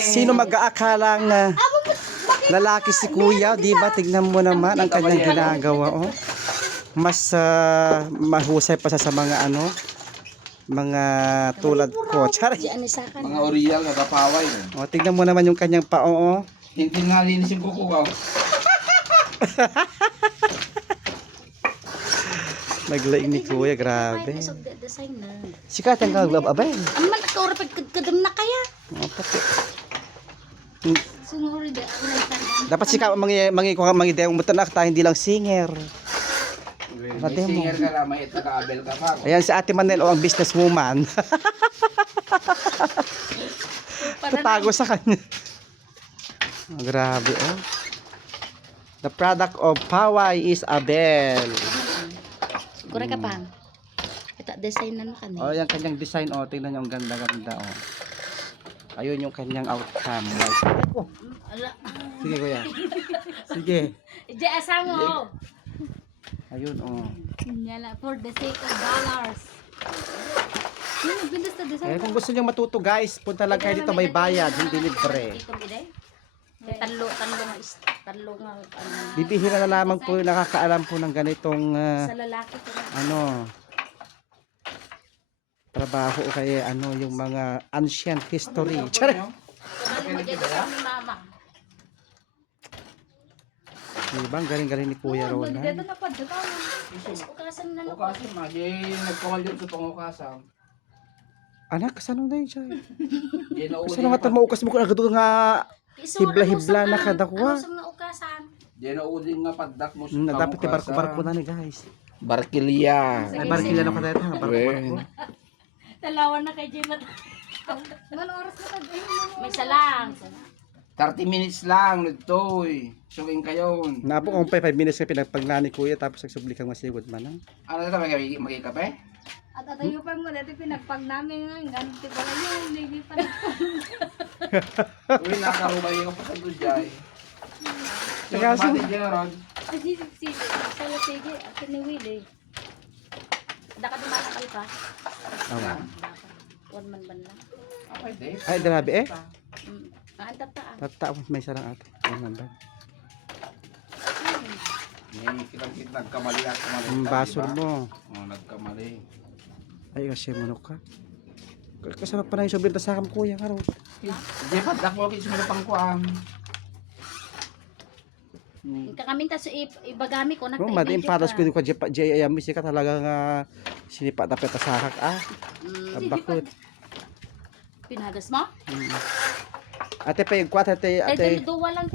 Sino mag-aakalang lalaki si kuya, di ba? Tignan mo naman ang kanyang ginagawa, oh. Mas mahusay pa sa mga ano, mga tulad ko. Charay. Mga original na kapaway. Oh, tignan mo naman yung kanyang pao, oh. Hindi nga linis yung kuko ko. Naglaing ni kuya, grabe. Sikat ang kaglab abay. Ang man ikaw rapid kadam na kaya. Oh, pati. Sunguri da Dapat sikat mangi ko mangi dayong mutanak ta hindi lang singer. May singer ka lang, may taga-abel ka pa. Ayan si Ate Manel, oh, ang businesswoman. Tatago sa kanya. Oh, grabe, oh. The product of Paway is Abel. Kura ka pa. Kita design na kan. Oh, yung kanyang design, oh, tingnan niyo ang ganda-ganda, oh. Ayun yung kanyang outcome. Oh. Sige, kuya. Sige. Ije asamo. Ayun, oh. Nyala for the sake of dollars. Yung bindas na design. Eh, kung gusto niyo matuto, guys, punta lang kayo dito, may bayad, hindi libre. Ito biday. Talo nga ano. Bibihira na lamang po yung nakakaalam po ng ganitong Sa lalaki ko. ano trabaho o kaya ano yung mga ancient history. Tsara! Mama. Diba? Ang galing-galing ni Kuya Ronan. Ukasan na Ukasan na, nagkamal din sa pangukasan. Anak, kasano na yun siya? Di na Kasano nga tayo maukas mo kung agad nga hibla-hibla na kadakwa. Ano sa mga ukasan? Di na udin nga paddak mo sa Dapat barko-barko na ni guys. Barkilya. Ay, barkilya na ka tayo. Barko-barko. Talawan na kay Jimat. Ano oras na tayo? May salang. 30 minutes lang, nagtoy. Sugin kayo. Napo kung 5 minutes ka pinagpagna ni Kuya tapos nagsubli kang masigod man. Ano na tayo, magkikape? At atayo pa mo dati pinagpag namin nga. Ganti pala yun. Hindi pa na. Uy, nakarubay yung kapatid dyan. Nagaso. Sige. Sige. Akin ni Willie. Daka dumatakal pa. One man ban lang. Okay, Dave. Ay, grabe eh. Ang tataan. Tata, may sarang ato. Ayun ba? Kitang-kita nagkamali at kamali. Ang basol mo. Oo, nagkamali. Ay, kasi munok ka. Kasama pa na yung sobrang tasakam Kuya nga raw. Hindi, paddak mo kayo sumunod ko ang... Kakaminta sa ibagami ko. No, madaling paras ko ko Jay Ayami ka talaga nga sinipa na petasakak Abakot. Pinagas mo? Ate pa yung kwat ate Ay, duwa lang